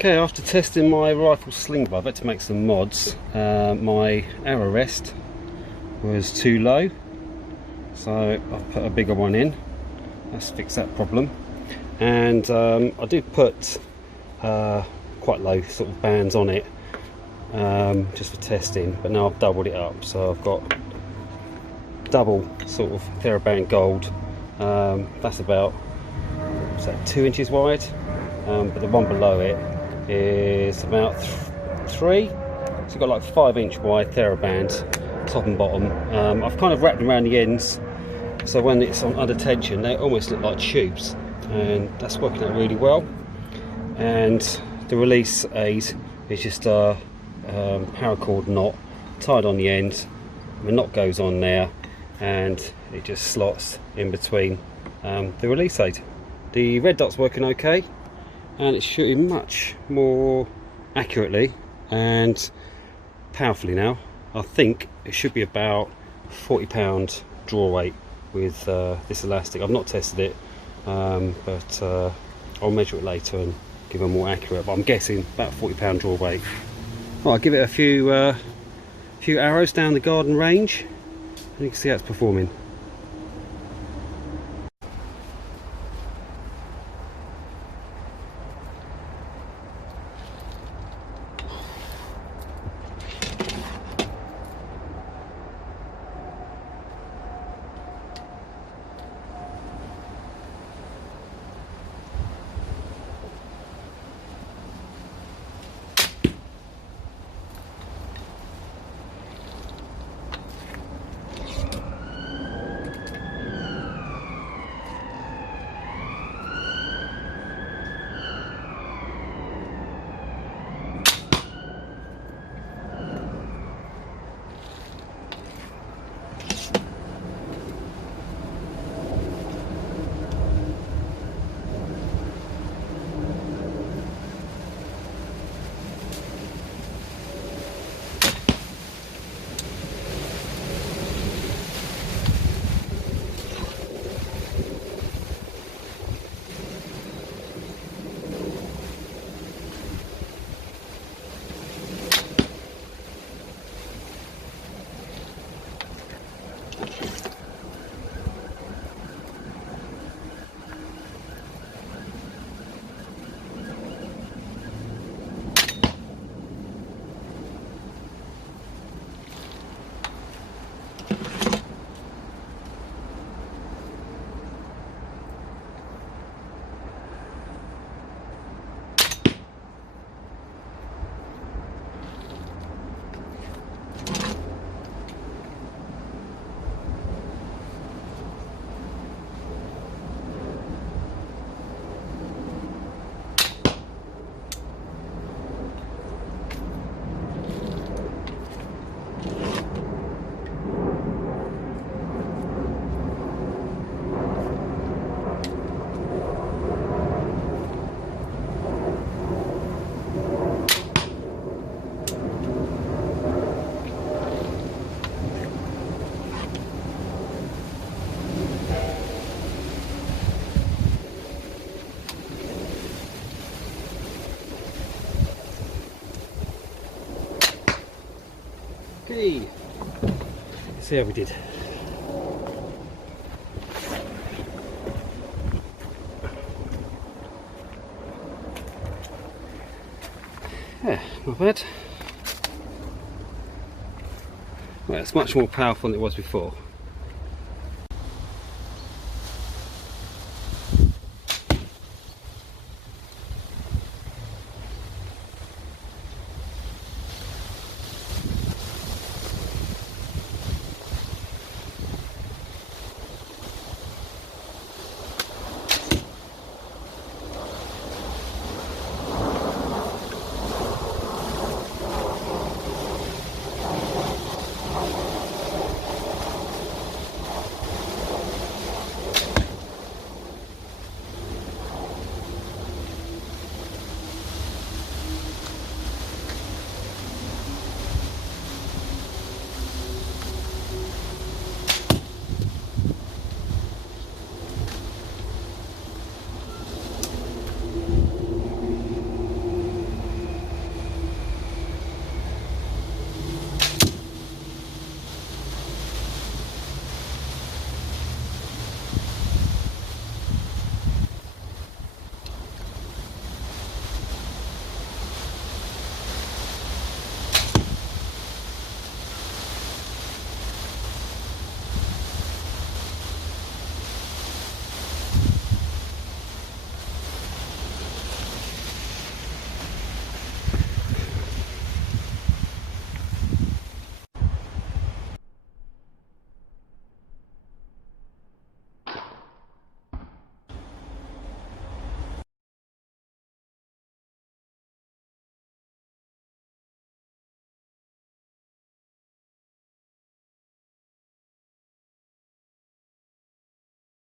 Okay, after testing my rifle sling bow, I've had to make some mods. My arrow rest was too low, so I've put a bigger one in. Let's fix that problem. And I do put quite low sort of bands on it, just for testing, but now I've doubled it up, so I've got double sort of TheraBand gold. That's about, what's that, 2 inches wide, but the one below it is about 3, so you've got like 5-inch wide TheraBand top and bottom. I've kind of wrapped them around the ends, so when it's under tension they almost look like tubes, and that's working out really well. And the release aid is just a paracord knot tied on the end. The knot goes on there and it just slots in between the release aid. The red dot's working okay, and it's shooting much more accurately and powerfully now. I think it should be about 40 pound draw weight with this elastic. I've not tested it, but I'll measure it later and give a more accurate, but I'm guessing about 40 pound draw weight. Right, I'll give it a few arrows down the garden range and you can see how it's performing. Okay, let's see how we did. Yeah, not bad. Well, it's much more powerful than it was before.